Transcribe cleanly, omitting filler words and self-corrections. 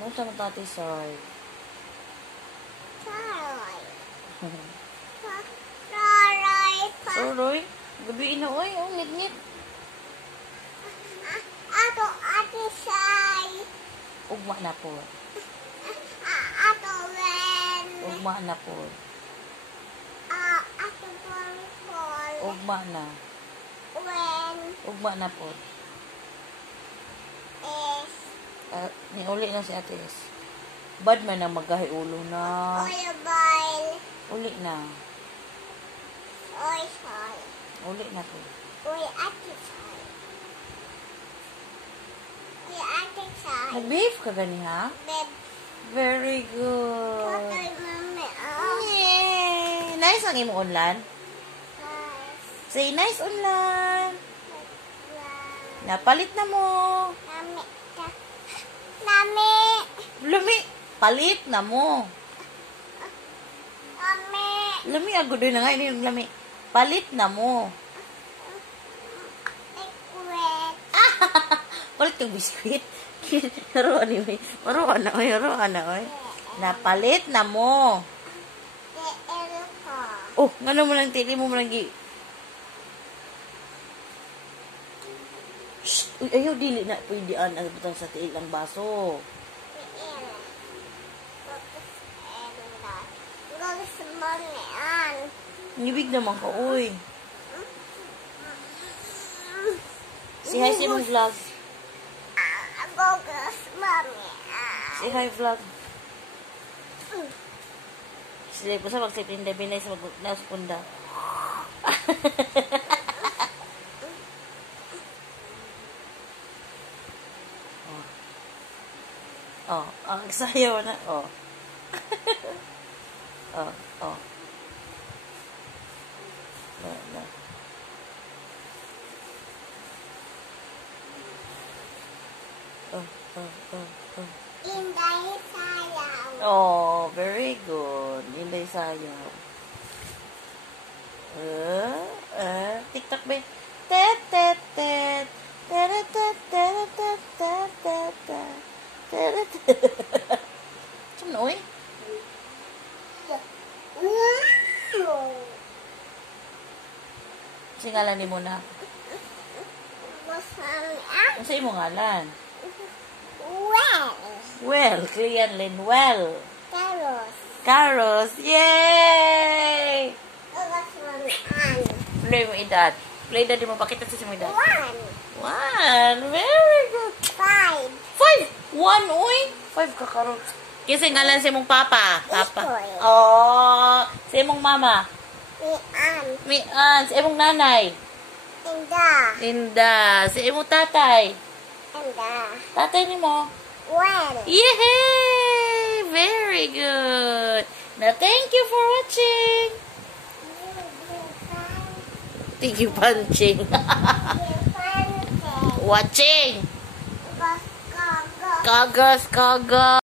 Ano sa matati soy? Soroy? Gabi na, oy. Oh, ngit-ngit. Ugma na po. Ugma na po. Ugma na. Ugma na po. Niuli na si Ate S. Bad man na magahi ulo na. Uli na. Uli na po. Nag-behave ka gani, ha? Very good. Yay! Nice ang imo unlan? Say nice unlan. Napalit na mo. Lami. Palit na mo. Lami, agudoy na nga. Ini yung lami. Palit na mo. Palit yung biskuit. Maruan na, oy. Napalit na mo. Oh, ngano mo lang tili mo lagi. Uy, ayaw, dili na pwede ang butang sa tiil ang baso. Ngibig naman ka, uy. Si hi si mong vlog. Si hi vlog. Sila po sa magsipinda, binay sa magnaspunda. Oh, ang sayaw na. Oh. Oh. No. Inday sayaw. Oh, very good. Inday sayaw. TikTok ba? Tet. Saan na, oy? Kasi ngalan ni mo na. Ano sa'yo mo ngalan? Well, Clean Lynn. Well. Caros. Yay! Play mo edad. Play edad mo. Pakita sa mo edad. 1. Very good. 5. 1, uy. 5 ka karon. Kasi ngalan sa mong papa. Oh. Sa mong mama. Mian. Sa mong nanay. Linda. Sa mong tatay. Tatay ni mo. Yay! Very good. Now, thank you for watching. Thank you, punching. Watching. Kagas.